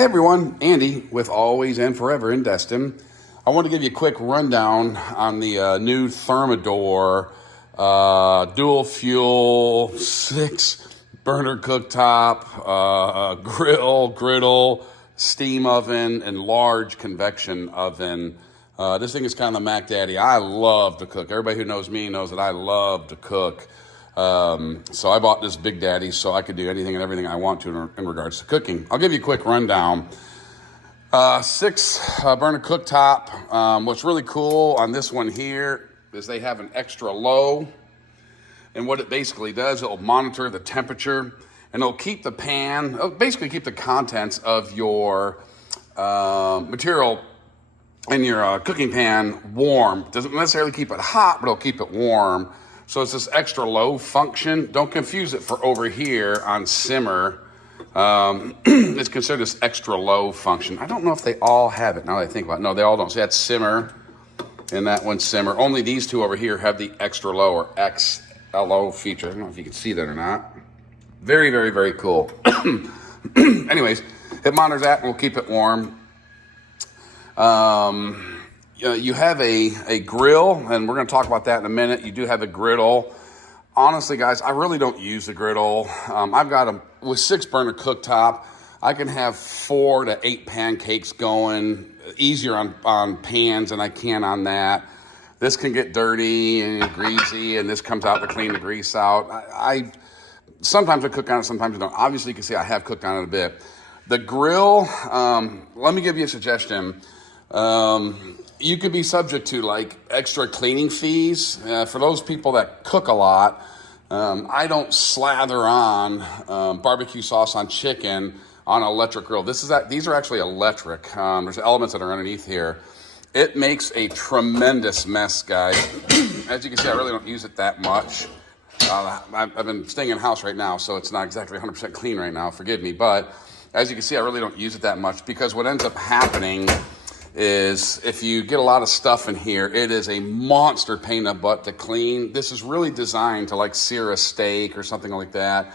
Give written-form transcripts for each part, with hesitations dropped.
Hey everyone, Andy with Always and Forever in Destin. I want to give you a quick rundown on the new Thermador dual fuel 6-burner cooktop, griddle, steam oven, and large convection oven. This thing is kind of the Mac Daddy. I love to cook. Everybody who knows me knows that I love to cook. So I bought this Big Daddy so I could do anything and everything I want to in regards to cooking. I'll give you a quick rundown. 6-burner cooktop. What's really cool on this one here is they have an extra low. And what it basically does, it'll monitor the temperature and it'll keep the pan, it'll basically keep the contents of your material in your cooking pan warm. Doesn't necessarily keep it hot, but it'll keep it warm. So it's this extra low function. Don't confuse it for over here on simmer. It's considered this extra low function. I don't know if they all have it now that I think about it. No, they all don't. So that's simmer and that one's simmer. Only these two over here have the extra low or XLO feature. I don't know if you can see that or not. Very, very, very cool. Anyways, it monitors that and will keep it warm. You have a grill, and we're going to talk about that in a minute. You do have a griddle. Honestly, guys, I really don't use the griddle. I've got a, with 6-burner cooktop, I can have 4 to 8 pancakes going easier on pans than I can on that. This can get dirty and greasy, and this comes out to clean the grease out. Sometimes I cook on it, sometimes I don't. Obviously, you can see I have cooked on it a bit. The grill, let me give you a suggestion. You could be subject to like extra cleaning fees. For those people that cook a lot, I don't slather on barbecue sauce on chicken on an electric grill. These are actually electric. There's elements that are underneath here. It makes a tremendous mess, guys. As you can see, I really don't use it that much. I've been staying in a house right now, so it's not exactly 100% clean right now. Forgive me, but as you can see, I really don't use it that much because what ends up happening is if you get a lot of stuff in here, it is a monster pain in the butt to clean. This is really designed to like sear a steak or something like that.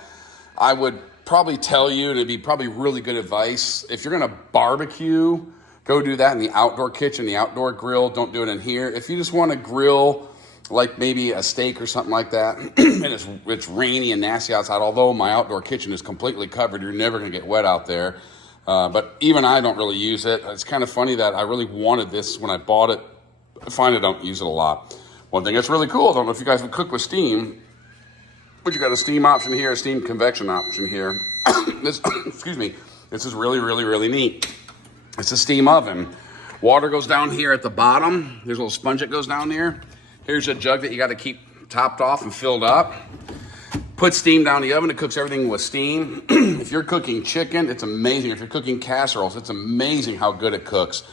I would probably tell you, and it'd be probably really good advice, if you're gonna barbecue, go do that in the outdoor kitchen, the outdoor grill. Don't do it in here. If you just want to grill like maybe a steak or something like that, and it's rainy and nasty outside, although my outdoor kitchen is completely covered, you're never gonna get wet out there. But even I don't really use it. It's kind of funny that I really wanted this when I bought it. I find I don't use it a lot. One thing that's really cool, I don't know if you guys would cook with steam, but you got a steam option here, a steam convection option here. Excuse me, this is really, really, really neat. It's a steam oven. Water goes down here at the bottom. There's a little sponge that goes down there. Here's a jug that you got to keep topped off and filled up. Put steam down the oven. It cooks everything with steam. If you're cooking chicken, it's amazing. If you're cooking casseroles, it's amazing how good it cooks.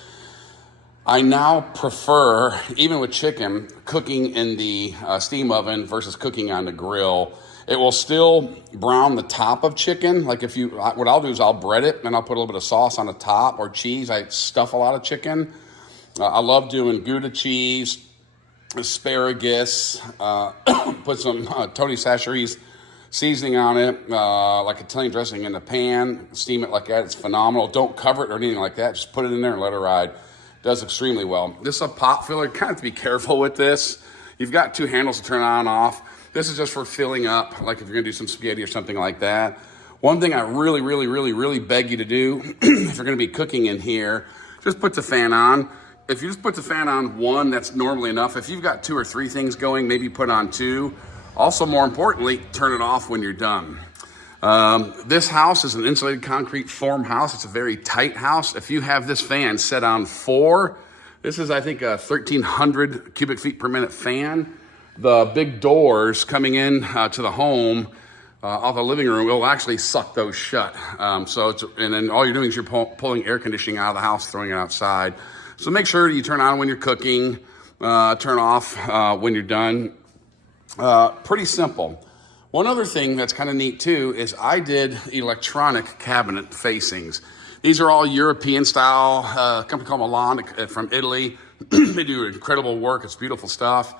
I now prefer, even with chicken, cooking in the steam oven versus cooking on the grill. It will still brown the top of chicken. Like what I'll do is I'll bread it and I'll put a little bit of sauce on the top or cheese. I stuff a lot of chicken. I love doing Gouda cheese, asparagus, put some Tony Chachere's seasoning on it, like Italian dressing in the pan, steam it like that. It's phenomenal. Don't cover it or anything like that. Just put it in there and let it ride. Does extremely well. This is a pot filler. Kind of have to be careful with this. You've got 2 handles to turn on and off. This is just for filling up, like if you're gonna do some spaghetti or something like that. One thing I really, really, really, really beg you to do, if you're gonna be cooking in here, just put the fan on. If you just put the fan on 1, that's normally enough. If you've got 2 or 3 things going, maybe put on 2. Also, more importantly, turn it off when you're done. This house is an insulated concrete form house. It's a very tight house. If you have this fan set on 4, this is, I think, a 1,300 cubic feet per minute fan. The big doors coming in to the home off the living room will actually suck those shut. And then all you're doing is you're pulling air conditioning out of the house, throwing it outside. So make sure you turn on when you're cooking, turn off when you're done. Pretty simple. One other thing that's kind of neat too is I did electronic cabinet facings. These are all European style, a company called Milan from Italy. They do incredible work. It's beautiful stuff.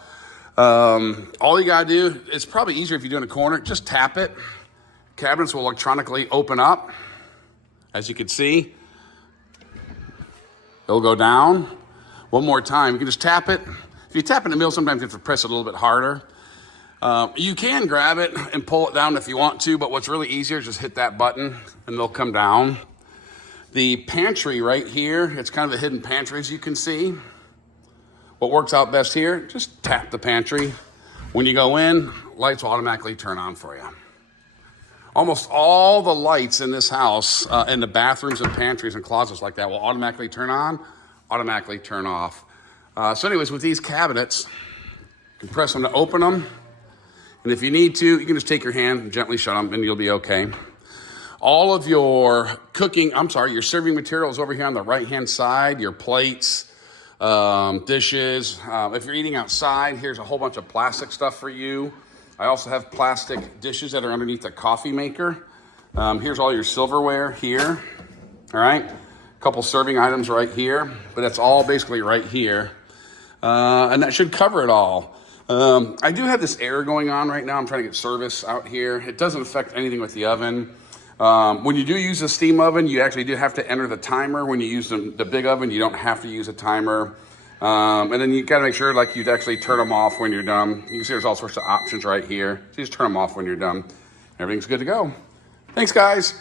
All you gotta do, it's probably easier if you do it in a corner, just tap it. Cabinets will electronically open up, as you can see. It'll go down. One more time, you can just tap it. If you tap in the middle, sometimes you have to press it a little bit harder. You can grab it and pull it down if you want to, but what's really easier is just hit that button and they'll come down. The pantry right here, it's kind of the hidden pantry as you can see. What works out best here, just tap the pantry. When you go in, lights will automatically turn on for you. Almost all the lights in this house, in the bathrooms and pantries and closets like that, will automatically turn on, automatically turn off. So anyways, with these cabinets, you can press them to open them. And if you need to, you can just take your hand and gently shut them and you'll be okay. All of your your serving materials over here on the right-hand side, your plates, dishes. If you're eating outside, here's a whole bunch of plastic stuff for you. I also have plastic dishes that are underneath the coffee maker. Here's all your silverware here. All right, a couple serving items right here, but that's all basically right here. And that should cover it all. I do have this air going on right now. I'm trying to get service out here. It doesn't affect anything with the oven. When you do use a steam oven, you actually do have to enter the timer. When you use the big oven, you don't have to use a timer. And then you gotta make sure like you'd actually turn them off when you're done. You can see there's all sorts of options right here. So you just turn them off when you're done. Everything's good to go. Thanks, guys.